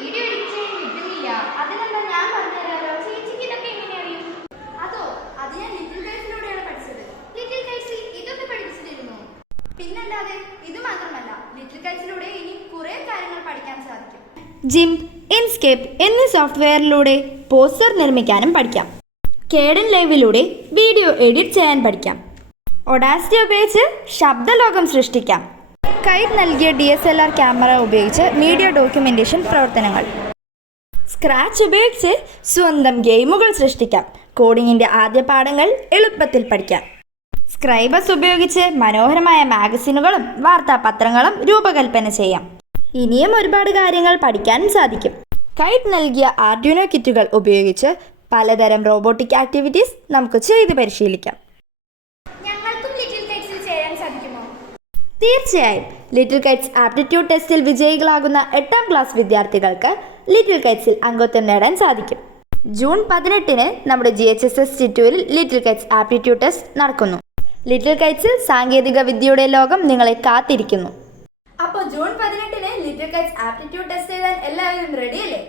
Video edit ചെയ്യാൻ കിട്ടുന്നില്ല. അതിനെന്താ ഞാൻ പറഞ്ഞുതരാലോ. ചേച്ചിക്ക് ഇതൊക്കെ എങ്ങനെ അറിയും? അതോ അത് ഞാൻ ലിറ്റിൽ കൈറ്റ്സിലൂടെയാണ് പഠിച്ചത്. ലിറ്റിൽ കൈറ്റ്സിൽ ഇതൊക്കെ പഠിപ്പിച്ചിരുന്നു. പിന്നല്ലാതെ ഇത് മാത്രമല്ല, ലിറ്റിൽ കൈറ്റ്സിലൂടെ ഇനി കുറേ കാര്യങ്ങൾ പഠിക്കാൻ സാധിക്കും. ജിംപ്, ഇൻസ്കേപ്പ് എന്നീ സോഫ്റ്റ്വെയറിലൂടെ പോസ്റ്റർ നിർമ്മിക്കാനും പഠിക്കാം. കേഡൻ ലൈവിലൂടെ വീഡിയോ എഡിറ്റ് ചെയ്യാൻ പഠിക്കാം. ഒഡാസിറ്റി ഉപയോഗിച്ച് ശബ്ദലോകം സൃഷ്ടിക്കാം. കൈറ്റ് നൽകിയ DSLR ക്യാമറ ഉപയോഗിച്ച് മീഡിയ ഡോക്യുമെന്റേഷൻ പ്രവർത്തനങ്ങൾ. സ്ക്രാച്ച് ഉപയോഗിച്ച് സ്വന്തം ഗെയിമുകൾ സൃഷ്ടിക്കാം. കോഡിങ്ങിൻ്റെ ആദ്യ പാഠങ്ങൾ എളുപ്പത്തിൽ പഠിക്കാം. സ്ക്രൈബസ് ഉപയോഗിച്ച് മനോഹരമായ മാഗസിനുകളും വാർത്താപത്രങ്ങളും രൂപകൽപ്പന ചെയ്യാം. ഇനിയും ഒരുപാട് കാര്യങ്ങൾ പഠിക്കാനും സാധിക്കും. കൈറ്റ് നൽകിയ ആർഡ്യൂനോ കിറ്റുകൾ ഉപയോഗിച്ച് പലതരം റോബോട്ടിക് ആക്ടിവിറ്റീസ് നമുക്ക് ചെയ്ത് പരിശീലിക്കാം. ഞങ്ങൾക്കും ലിറ്റിൽ കൈറ്റ്സിൽ ചേരാൻ സാധിക്കുമോ? തീർച്ചയായും. ലിറ്റിൽ കൈറ്റ്സ് ആപ്റ്റിറ്റ്യൂഡ് ടെസ്റ്റിൽ വിജയികളാകുന്ന 8ാം ക്ലാസ് വിദ്യാർത്ഥികൾക്ക് ലിറ്റിൽ കൈറ്റ്സിൽ അംഗത്വം നേടാൻ സാധിക്കും. ജൂൺ 18-ന് നമ്മുടെ GHSS ചിറ്റൂരിൽ ലിറ്റിൽ കൈറ്റ്സ് ആപ്റ്റിറ്റ്യൂഡ് ടെസ്റ്റ് നടക്കുന്നു. ലിറ്റിൽ കൈറ്റ്സിൽ സാങ്കേതിക വിദ്യയുടെ ലോകം നിങ്ങളെ കാത്തിരിക്കുന്നു. അപ്പോൾ ജൂൺ 18-ന് ലിറ്റിൽ കൈറ്റ്സ് ആപ്റ്റിറ്റ്യൂഡ് ടെസ്റ്റ് എഴുതാൻ എല്ലാവരും റെഡിയല്ലേ?